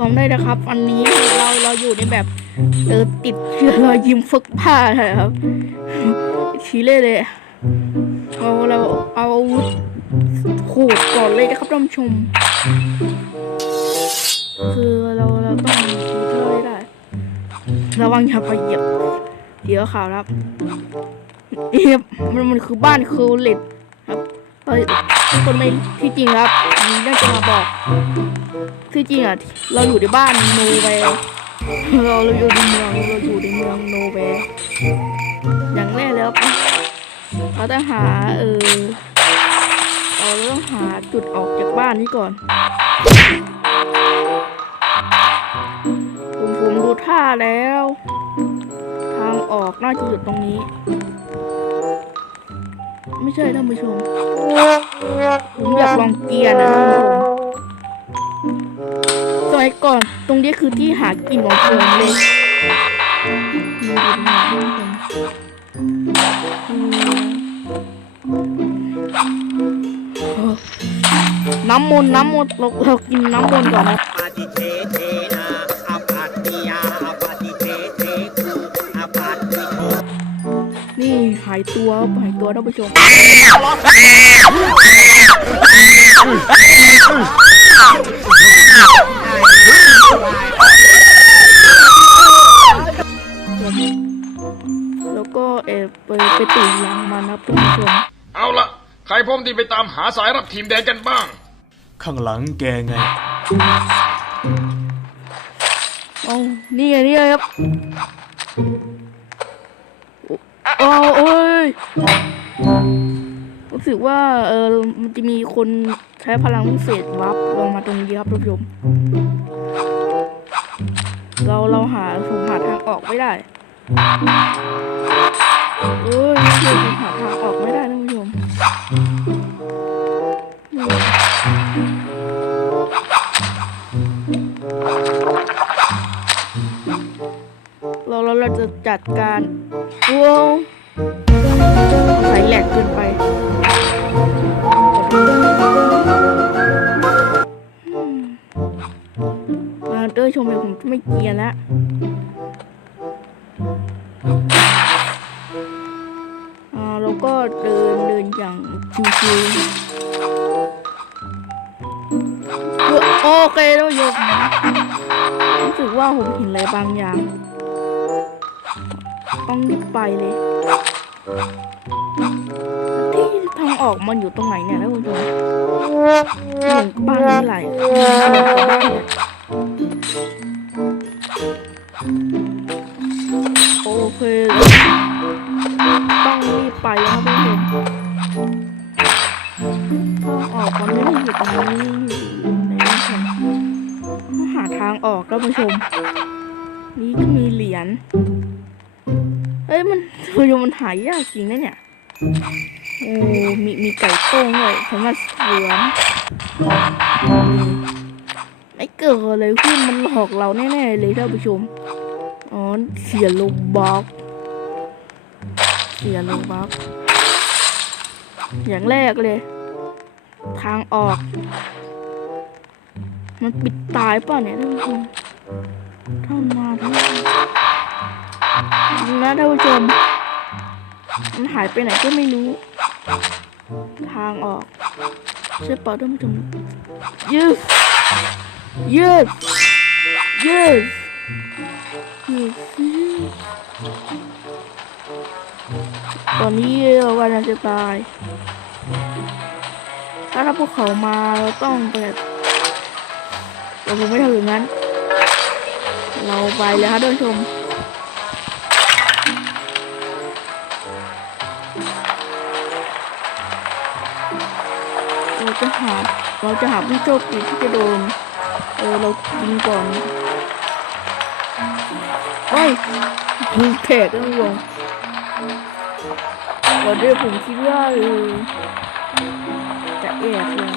ชมได้นะครับวันนี้เราเราอยู่ในแบบเออติดเชื้อรอยยิ้มฟึกผ้านะครับทีเล่เลยเราเราเอาอาวุธขูดก่อนเลยนะครับท่านผู้ชม คือเราเราต้องชูเธอให้ได้ ระวังอย่าไปเหยียบเดี๋ยวข่าวครับเอียบมันมันคือบ้านคือเล็ดครับเอ้ย ทุกคนไม่ที่จริงครับมีเรื่องจะมาบอกที่จริงอะเราอยู่ในบ้านโนเวเราเราอยู่ในเมืองเราอยู่ในเมืองโนเวอย่างแรกแล้วเราต้องหาเออเราต้องหาจุดออกจากบ้านนี้ก่อนผมผมดูท่าแล้ว ทางออกน่าจะอยู่ตรงนี้ ไม่ใช่ท่านผู้ชม ผมอยากลองเกียร์นะท่านผู้ชมสมัยก่อนตรงนี้คือที่หากินของผมเลยดูดิท่านผู้ชมอืมน้ำมนต์น้ำมนต์เราเรากินน้ำมนต์ก่อนนะายตัวหายตัวท่านผู้ชมแล้วก็เออไปไปตีหลังมันนะครับท่านผู้ชมเอาละใครพร้อมที่ไปตามหาสายรับทีมแดงกันบ้าง ข้างหลังแกไงเอานี่ไงนี่ไงครับ โอ้โอ้ยรู้สึกว่าเออมันจะมีคนใช้พลังพิเศษวับลงมาตรงนี้ครับท่านผู้ชมเราเราหาผมหาทางออกไม่ได้เอ้ยผมหาทางออกไม่ได้ท่านผู้ชมนี่ จะจัดการว้าวใส่แหลกเกินไปมาเตอร์ชมเลยผมไม่เกียร์แล้วอ่าเราก็เดินเดินอย่างชิวๆเฮ้ยโอเคแล้วโยกรู้สึกว่าผมเห็นอะไรบางอย่าง ต้องรีไปเลยที่ทางออกมันอยู่ตรงไหนเนี่ยท่านผู้ชมหมือนบ้านนี่ไหลหมือนกับบ้านเนี่ยโอเคต้องรีบไปแล้วท่านผู้ชมออกมันไม่ได้อยู่ตรงนี้อยู่ในนี้ค่ะต้องหาทางออกท่านผู้ชม จริงนะเนี่ย โอ้ มีมีไก่โต้งด้วยสำหรับสวนไม่เกิดอะไรขึ้นมันหลอกเราแน่ๆเลยท่านผู้ชม อ๋อ เสียลูกบล็อก เสียลูกบล็อก อย่างแรกเลย ทางออก มันปิดตายป่ะเนี่ยท่านผู้ชมท่านมาท่านนะท่านผู้ชม มันหายไปไหนก็ไม่รู้ ทางออกใช่เปล่าท่านผู้ชมยืดยืดยืดยืดตอนนี้เราวันจะตาย ถ้าถ้าพวกเขามาเราต้องแบบเราคงไม่ทำอย่างนั้น เราไปเลยครับท่านผู้ชม เราจะหาเราจะหาผู้โชคดีที่จะโดน เออเรากินก่อนเฮ้ยดูแขกกันวงวันนี้ผมคิดว่าเออจะแอบเลย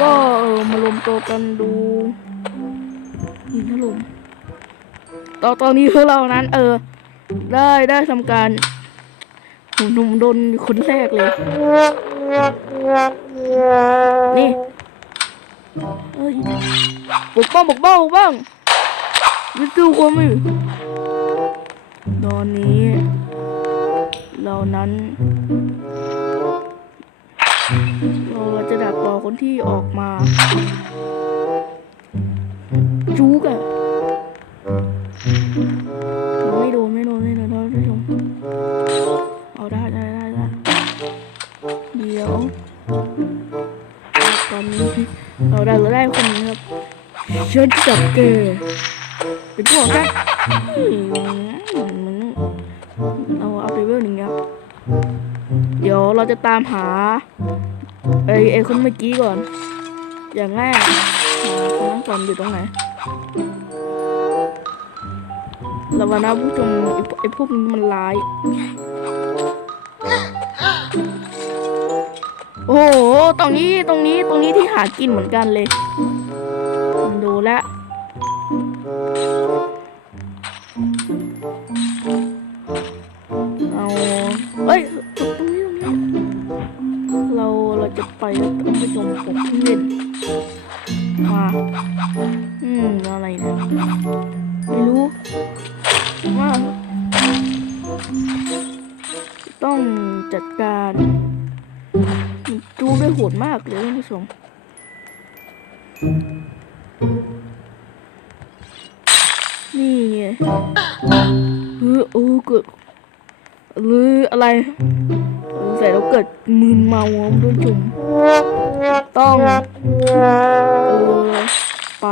ก็เออมารวมตัวกันดูหินถล่มตอนตอนนี้พวกเรานั้น เออ ได้ได้ทำการ ผมผมโดนคนแรกเลย นี่เอ้ยปกป้องปกป้องปกป้องวิจูคนไม่ตอนนี้ เรานั้น เราจะดักรอคนที่ออกมา จุกอะ เราได้เราได้คนนี้ครับเชิญจับเกย์เป็นพวกกันอืมมันเราเอาไปเวลหนึ่งครับ เดี๋ยวเราจะตามหาไอ้ไอ้คนเมื่อกี้ก่อน อย่างแรกหาคนนั้นก่อนอยู่ตรงไหนระวังนะผู้ชมไอ้พวกไอ้พวกนี้มันร้าย ตรงนี้ตรงนี้ตรงนี้ที่หากินเหมือนกันเลย ดูแลวเอาเอ้ยตรงนี้ตรงนี้เราเราจะไปแล้วท่านผู้ชมผมเพิ่งเล่นมาอืมอะไรนี่ยไม่รู้ว่าต้องจัดการ จูได้โหดมากเลยท่านผู้ชมนี่ไงเออโอ้เกิดหรืออะไรใส่แล้วเกิดมึนเมาท่านผู้ชมต้องเออไป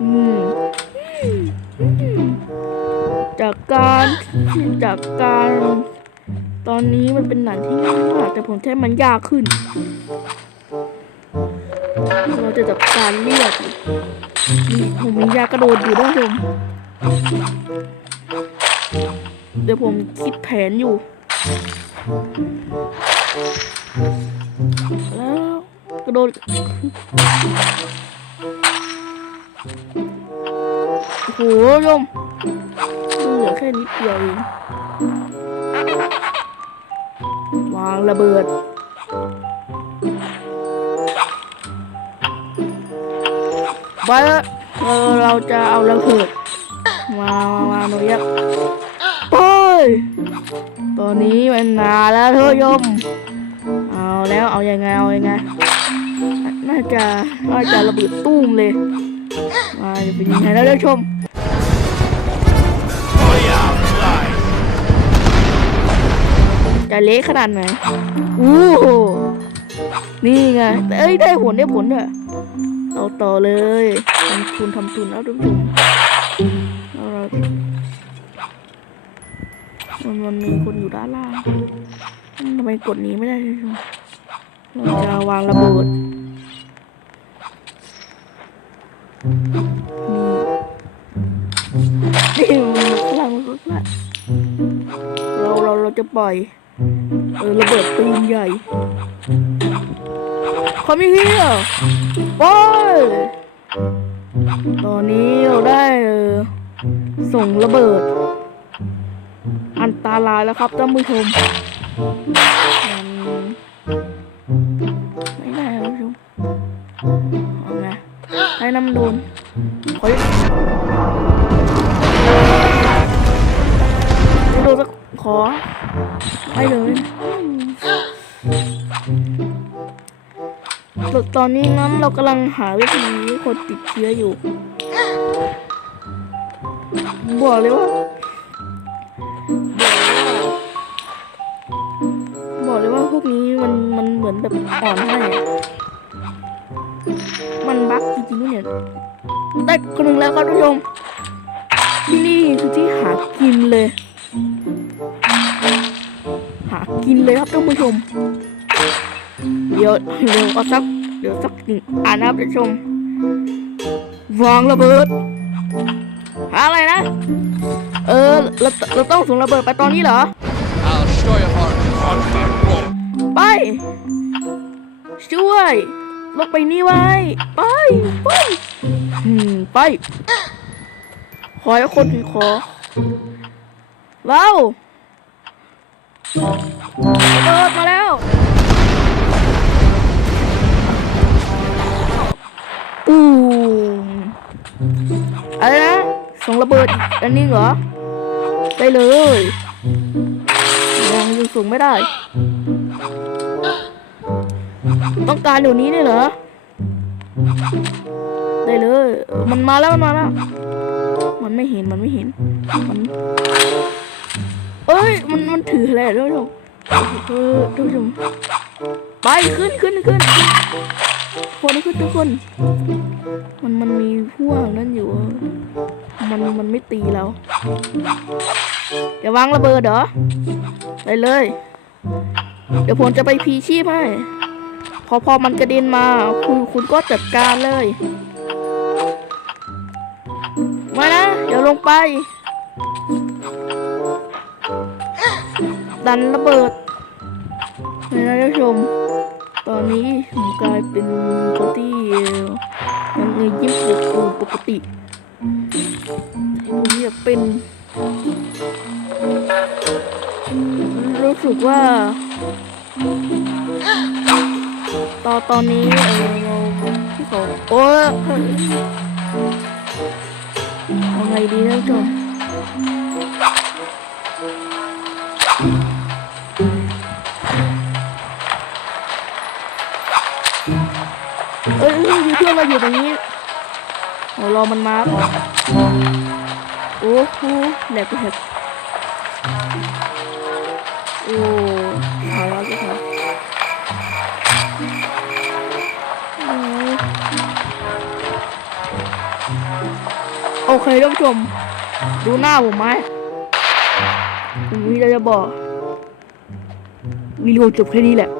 อืมจากการจากการ ตอนนี้มันเป็นหนังที่ง่ายมากแต่ผมแค่มันยากขึ้น เราจะจับการเรียกนี่ผมมียากระโดดอยู่ด้วยผมเดี๋ยวผมคิดแผนอยู่ แล้วกระโดดโอ้โหยมเหลือแค่นิดเดียวเองางระเบิด ไปละเออเราจะเอาระเบิดมามามาหนูยักษ์ไปตอนนี้มันนาแล้วเธอยม เอาแล้วเอายังไงเอายังไง น่าจะน่าจะระเบิดตุ้มเลย มาจะเป็นยังไงแล้วเดี๋ยวชม จะเละขนาดไหนอู้หูนี่ไงเอ้ยได้ผลได้ผลด้วยเอาต่อเลยทำทุนทำทุนเอาทุนทุนเอาละมันมันมีคนอยู่ด้านล่างทำไมกดนี้ไม่ได้เลยเราจะวางระเบิดนี่นี่มันพลังมันพลังเราเราเราจะปล่อย เออระเบิดปืนใหญ่คอมมิเฮียไปตอนนี้เราได้เออส่งระเบิด อันตรายแล้วครับท่านผู้ชมอืมไม่ได้ครับผู้ชมเอาไงให้น้ำโดนขอไตอนนี้งั้นเรากำลังหาวิธีคนติดเชื้ออยู่ บอกเลยว่า บอกเลยว่าพวกนี้มันมันเหมือนแบบอ่อนให้มันบั๊กจริงๆเนี่ยได้คนหนึ่งแล้วครับท่านผู้ชมที่นี่คือที่หากินเลย หากินเลยครับท่านผู้ชม เดี๋ยวเดี๋ยวก็สัก ดี๋ยวสักหนึ่งอ่านนะครับท่านผู้ชมวางระเบิดหาอะไรนะ เออเราเราต้องส่งระเบิดไปตอนนี้เหรอ I'll show you how to roll ไป ช่วย ลงไปนี่ไว้ ไป ไปอืมไป ขอให้คนขอเราระเบิดมาแล้ว ปูมอะไรนะส่งระเบิดอันนี้เหรอ ได้เลยยังยังส่งไม่ได้ ต้องการเดี๋ยวนี้เลยเหรอ ได้เลย มันมาแล้วมันมาแล้ว มันไม่เห็นมันไม่เห็น มัน เอ้ย มันมันถืออะไรอะท่านผู้ชมเออท่านผู้ชมไปขึ้นขึ้นขึ้น คนขึ้นทุกคน มันมันมีพวกนั่นอยู่ มันมันไม่ตีเราอย่าวางระเบิดเหรอได้เลย เดี๋ยวผมจะไปพีชีพให้ พอพอมันกระเด็นมา คุณคุณก็จัดการเลย มานะ เดี๋ยวลงไป ดันระเบิดนี่นะท่านผู้ชม ตอนนี้ผมกลายเป็นคนที่ยังไงยิ้มปกติปกติผมอยากเป็น รู้สึกว่า ตอนตอนนี้เออเราที่เขาโอ้ยเอาไงดีนผู้ชม เอ้ยเอ้ยมีเพื่อนมาอยู่ตรงนี้เดี๋ยวรอมันมาโอ้โหแหลกแหลกโอ้หาแล้วสิครับโอ้โอเคท่านผู้ชม ดูหน้าผมไหมผมมีอะไรจะบอกวิดีโอจบแค่นี้แหละ